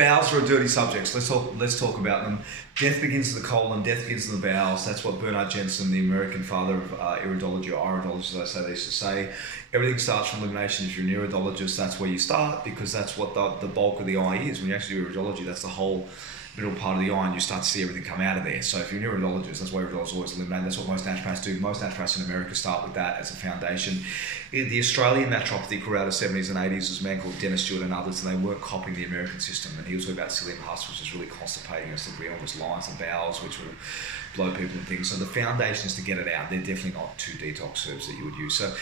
bowels are a dirty subject. So let's talk about them. Death begins in the colon, death begins in the bowels. That's what Bernard Jensen, the American father of iridology, or iridology, as they used to say. Everything starts from elimination. If you're an iridologist, that's where you start, because that's what the bulk of the eye is. When you actually do iridology, that's the whole middle part of the eye, and you start to see everything come out of there. So if you're an iridologist, that's why iridologists always eliminate. That's what most naturopaths do. Most naturopaths in America start with that as a foundation. The Australian naturopathy grew out of the 70s and 80s was a man called Dennis Stewart and others, and they weren't copying the American system. And he was talking about psyllium husk, which is really constipating us, the almost lines and bowels, which would blow people and things. So the foundation is to get it out. They're definitely not two detox herbs that you would use. So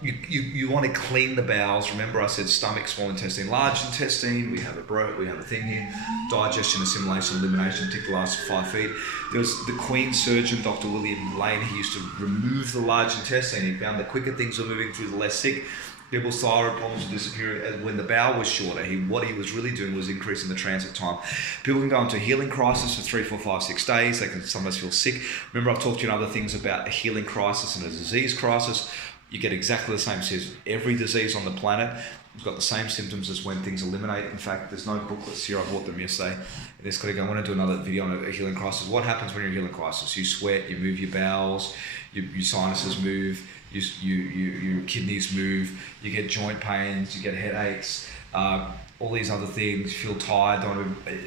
you want to clean the bowels. Remember, I said stomach, small intestine, large intestine. We have a thing here. Digestion, assimilation, elimination. Tick the last 5 feet. There was the Queen surgeon, Dr. William Lane. He used to remove the large intestine. He found the quicker things were moving through, the less sick. People's thyroid problems were disappearing when the bowel was shorter. What he was really doing was increasing the transit time. People can go into a healing crisis for 3, 4, 5, 6 days. They can sometimes feel sick. Remember, I've talked to you in other things about a healing crisis and a disease crisis. You get exactly the same. It says every disease on the planet has got the same symptoms as when things eliminate. In fact, there's no booklets here. I bought them yesterday. This colleague, I want to do another video on a healing crisis. What happens when you're in a healing crisis? You sweat, you move your bowels, your sinuses move, your kidneys move, you get joint pains, you get headaches, all these other things, you feel tired.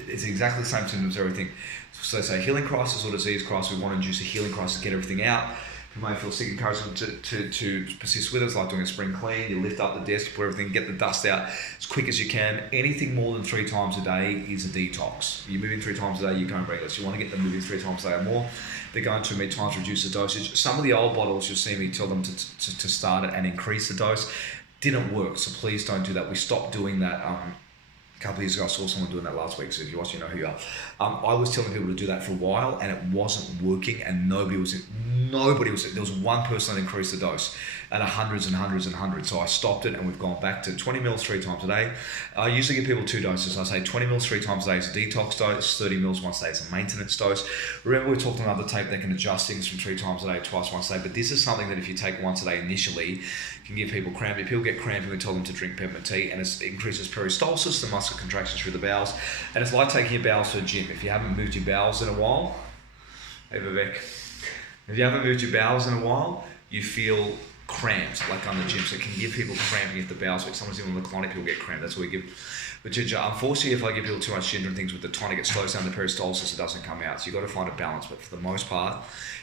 It's exactly the same symptoms, everything. So they say healing crisis or disease crisis, we want to induce a healing crisis, get everything out. People may feel sick, encourage them to persist with us, like doing a spring clean. You lift up the desk, put everything, get the dust out as quick as you can. Anything more than 3 times a day is a detox. You're moving 3 times a day, you're going regular. So you want to get them moving 3 times a day or more. They're going to many times reduce the dosage. Some of the old bottles, you'll see me tell them to start it and increase the dose. Didn't work, so please don't do that. We stopped doing that. A couple of years ago, I saw someone doing that last week, so if you watch, you know who you are. I was telling people to do that for a while, and it wasn't working, and nobody was. There was one person that increased the dose, and hundreds and hundreds and hundreds. So I stopped it, and we've gone back to 20 mils 3 times a day. I usually give people 2 doses. I say 20 mils 3 times a day is a detox dose, 30 mils once a day is a maintenance dose. Remember, we talked on another tape, they can adjust things from 3 times a day, twice once a day, but this is something that if you take once a day initially, can give people cramping. People get cramping, we tell them to drink peppermint tea, and it increases peristalsis, the muscle contractions through the bowels, and it's like taking your bowels to a gym. If you haven't moved your bowels in a while, hey Vivek, if you haven't moved your bowels in a while, you feel cramped, like on the gym. So it can give people cramping if the bowels, if someone's in the colonic, people get cramped. That's what we give. But ginger, unfortunately, if I give people too much ginger and things with the tonic, it slows down the peristalsis, it doesn't come out. So you've got to find a balance, but for the most part,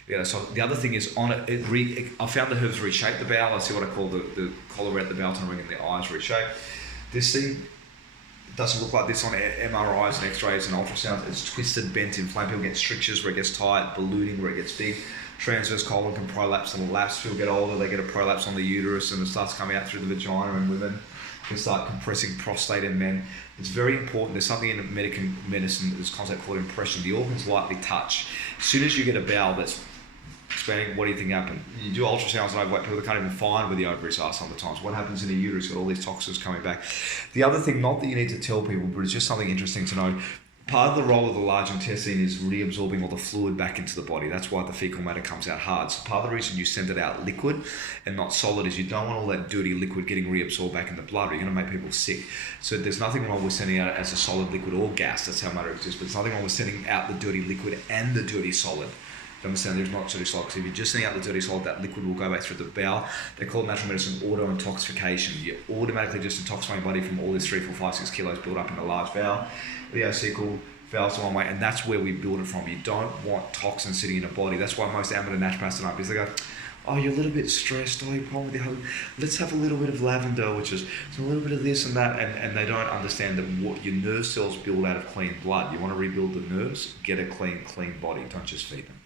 yeah. So the other thing is I found the herbs reshape the bowel. I see what I call the collar at the bowel tunnel ring and the eyes reshape. This thing doesn't look like this on MRIs and X-rays and ultrasounds. It's twisted, bent, inflamed. People get strictures where it gets tight, ballooning where it gets big. Transverse colon can prolapse and lapse. People get older, they get a prolapse on the uterus and it starts coming out through the vagina, and women can start compressing prostate in men. It's very important. There's something in American medicine, this concept called impression. The organs lightly touch. As soon as you get a bowel that's expanding, what do you think happened? You do ultrasounds and overweight people, can't even find where the ovaries are sometimes. What happens in the uterus? You've got all these toxins coming back. The other thing, not that you need to tell people, but it's just something interesting to know. Part of the role of the large intestine is reabsorbing all the fluid back into the body. That's why the fecal matter comes out hard. So part of the reason you send it out liquid and not solid is you don't want all that dirty liquid getting reabsorbed back in the blood, or you're going to make people sick. So there's nothing wrong with sending out as a solid liquid or gas. That's how matter exists. But there's nothing wrong with sending out the dirty liquid and the dirty solid. You understand? There's not dirty solid. Because if you're just sending out the dirty solid, that liquid will go back through the bowel. They call it natural medicine auto-intoxication. You automatically just detoxify your body from all these 3, 4, 5, 6 kilos built up in a large bowel. The ocecal valves the one way, and that's where we build it from. You don't want toxins sitting in a body. That's why most amateur naturopaths are because they go, oh, you're a little bit stressed, oh, you're problem with your husband. Let's have a little bit of lavender, which is a little bit of this and that, and they don't understand that what your nerve cells build out of clean blood. You want to rebuild the nerves, get a clean body, don't just feed them.